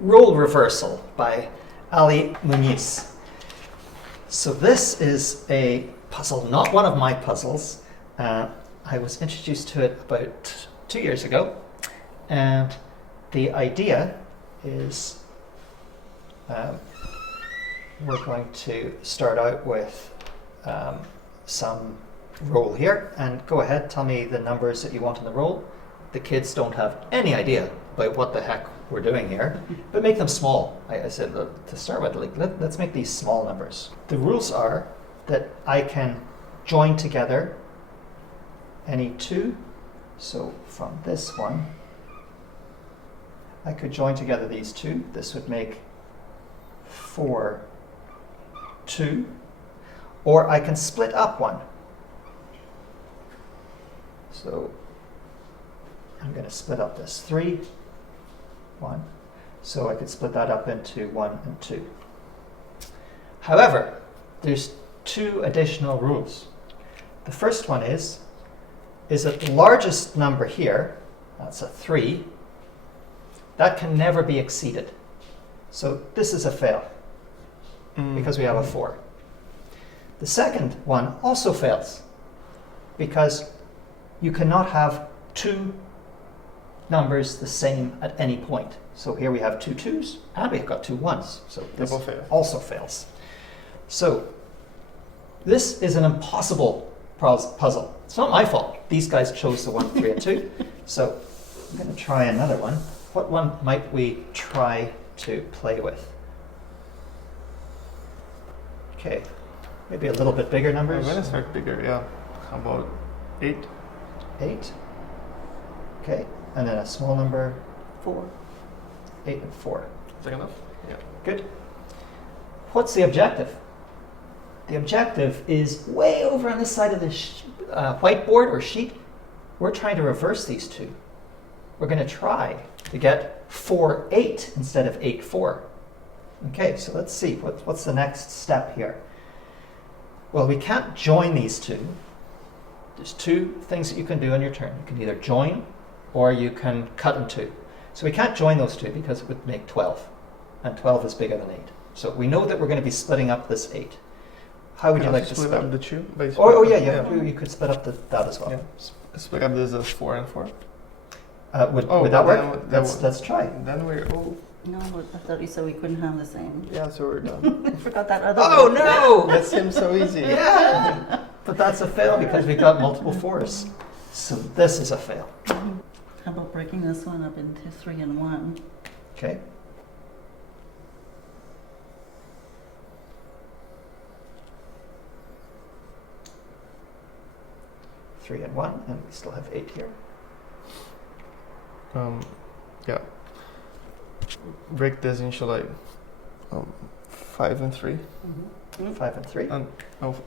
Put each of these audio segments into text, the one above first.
Role Reversal by Ali Muniz. So this is a puzzle, not one of my puzzles. I was introduced to it about 2 years ago, and the idea is we're going to start out with some roll here, and go ahead, tell me the numbers that you want in the roll. The kids don't have any idea about what the heck we're doing here, but make them small. I said to start with, let's make these small numbers. The rules are that I can join together any two. So from this one, I could join together these two. This would make 4, 2. Or I can split up one. So I'm going to split up this 3, 1. So I could split that up into 1 and 2. However, there's 2 additional rules. The first one is that the largest number here, that's a 3, that can never be exceeded. So this is a fail because we have a 4. The second one also fails because you cannot have 2 numbers the same at any point. So here we have 2 2s and we've got 2 1s. So this also fails. So this is an impossible puzzle. It's not my fault. These guys chose the 1, 3, and 2. So I'm going to try another one. What one might we try to play with? Okay, maybe a little bit bigger numbers. I'm going to start bigger, yeah. How about 8? 8. Okay, and then a small number. 4. 8 and 4. Is that enough? Yeah. Good. What's the objective? The objective is way over on this side of the whiteboard or sheet. We're trying to reverse these two. We're going to try to get 4, 8 instead of 8, 4. Okay, so let's see. What's the next step here? Well, we can't join these two. There's 2 things that you can do on your turn. You can either join or you can cut in 2. So we can't join those 2 because it would make 12. And 12 is bigger than 8. So we know that we're going to be splitting up this 8. How would you like to split up the 2? Yeah. You could split up that as well. Yeah. Split up this as 4 and 4. Would that work? Let's try. Then we're No, I thought you said we couldn't have the same. yeah, so we're done. I forgot that other Oh one. no! That seems so easy. Yeah, but that's a fail because we got multiple 4s. So this is a fail. How about breaking this one up into 3 and 1? Okay. Three and 1, and we still have 8 here. Yeah. Break this into like 5 and 3. 5 and 3.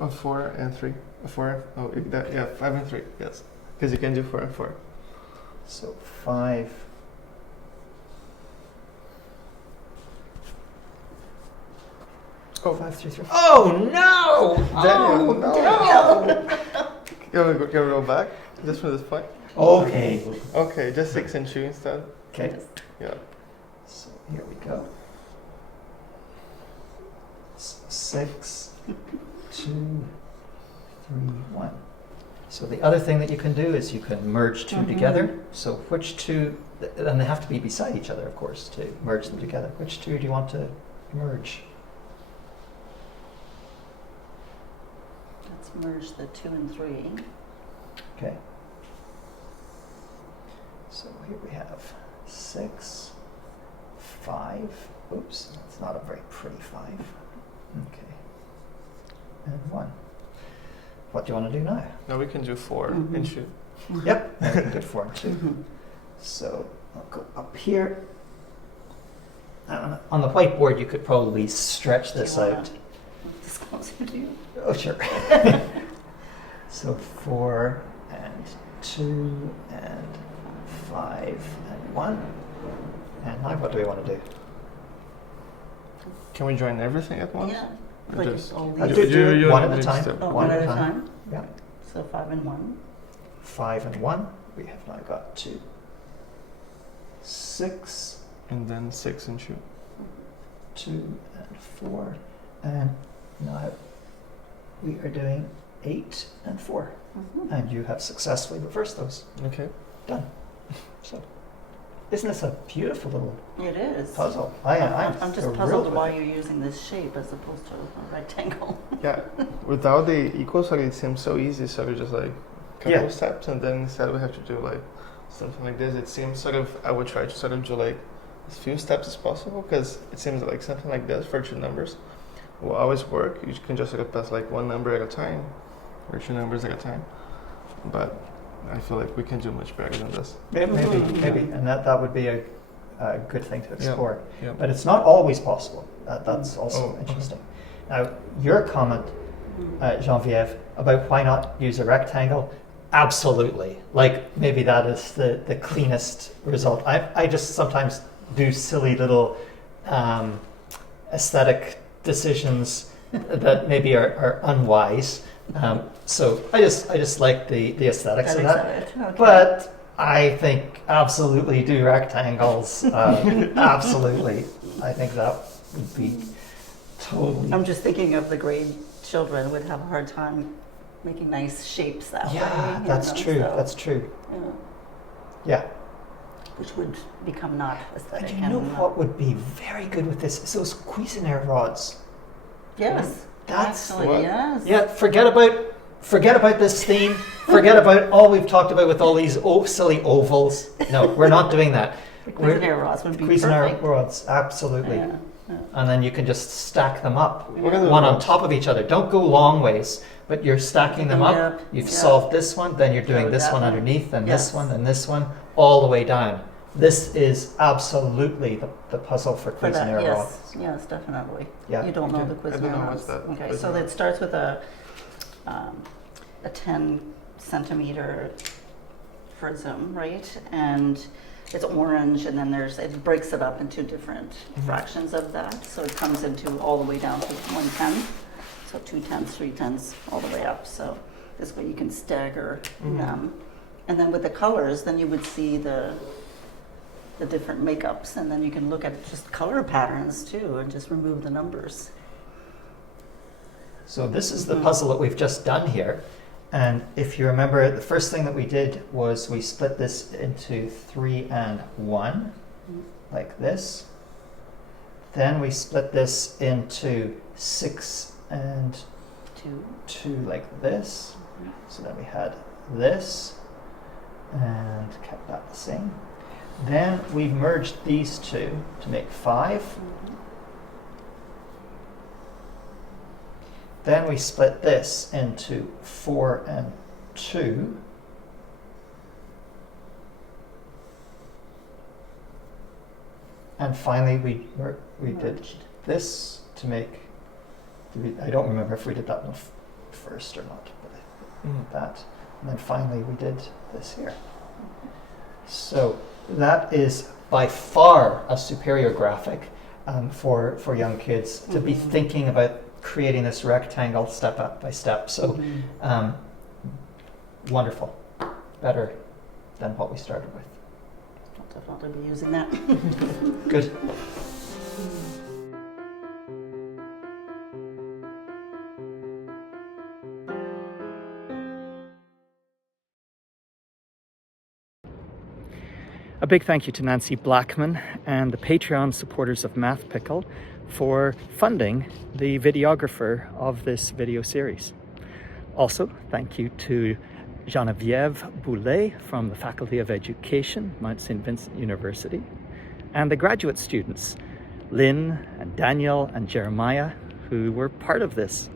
4 and 3. 4. Oh, yeah, 5 and 3. Yes, because you can do 4 and 4. So 5. Oh, 5, 3, 3. Oh no! Daniel, no! You want to go back just for this point? Okay. Okay, just 6 and 2 instead. Okay. Yeah. So here we go. 6, 2, 3, 1. So the other thing that you can do is you can merge 2 together. So which 2, and they have to be beside each other, of course, to merge them together. Which 2 do you want to merge? Let's merge the 2 and 3. Okay. So here we have 6, 5. Oops, that's not a very pretty 5. Okay. And 1. What do you want to do now? Now we can do 4 and 2. Yep, now we can do 4 and 2. So I'll go up here. On the whiteboard, you could probably stretch this out. This closer to you. Oh, sure. So 4 and 2 and 5 and 1. And now what do we want to do? Can we join everything at once? Yeah. Or Like just- all I these. do one at a time. Step. Oh, one one at at a a time. time? Yeah. So 5 and 1. 5 and 1. We have now got 2. 6 And then 6 and 2. 2 and 4. And now we are doing 8 and 4. Mhm. And you have successfully reversed those. Okay. Done. So, isn't this a beautiful little It is. puzzle? I'm just thrilled puzzled with why it. you're using this shape as opposed to a rectangle. Yeah. Without the equal sign, it seems so easy. So we just like couple Yeah. of steps, and then instead we have to do like something like this. It seems sort of. I would try to sort of do like as few steps as possible, because it seems like something like this for 2 numbers will always work. You can just sort of pass like 1 number at a time, or 2 numbers at a time. But I feel like we can do much better than this. Maybe, and that would be a good thing to explore. Yeah. But it's not always possible. That's also Oh, okay. interesting. Now, your comment, Geneviève, about why not use a rectangle, absolutely. Like, maybe that is the cleanest result. I just sometimes do silly little aesthetic decisions that maybe are unwise. So I just like the aesthetics of that. Okay. But I think absolutely do rectangles. Absolutely. I think that would be totally. I'm just thinking of the grade children would have a hard time making nice shapes that way. Yeah, you that's know, true. so, That's true. yeah, Yeah. which would become not aesthetic. And you know what would be very good with this is those Cuisenaire rods. Yes. That's Actually, what- yes. Yeah, forget about this theme. Forget about all we've talked about with all these silly ovals. No, we're not doing that. The Cuisenaire rods would be Cuisenaire perfect. rods, absolutely. Yeah, yeah. And then you can just stack them up, We're gonna do one on rods. top of each other. Don't go long ways, but you're stacking them up. Yep, You've yeah. solved this one, then you're doing Go this that one one. underneath, and Yes. this one, and this one, all the way down. This is absolutely the puzzle for For that, Cuisenaire rods. yes, definitely. Yeah. You don't know Okay. the I don't Cuisenaire know rods. what's that. Okay, so Cuisenaire. it starts with a 10 centimeter prism, right? And it's orange, and then it breaks it up into different fractions of that. So it comes into all the way down to 1/10. So 2 tenths, 3 tenths, all the way up. So this way you can stagger them. And then with the colors, then you would see the different makeups, and then you can look at just color patterns too, and just remove the numbers. So this is the puzzle that we've just done here. And if you remember, the first thing that we did was we split this into 3 and 1, like this. Then we split this into 6 and 2, like this. So then we had this, and kept that the same. Then we merged these two to make 5. Then we split this into 4 and 2. And finally we did Merged. this to make, I don't remember if we did that one first or not, but I did that. And then finally we did this here. So that is by far a superior graphic for young kids to be thinking about creating this rectangle step up by step. So wonderful. Better than what we started with. I'll definitely be using that. Good. A big thank you to Nancy Blackman and the Patreon supporters of Math Pickle for funding the videographer of this video series. Also, thank you to Geneviève Boulet from the Faculty of Education, Mount St. Vincent University, and the graduate students, Lynn and Daniel and Jeremiah, who were part of this.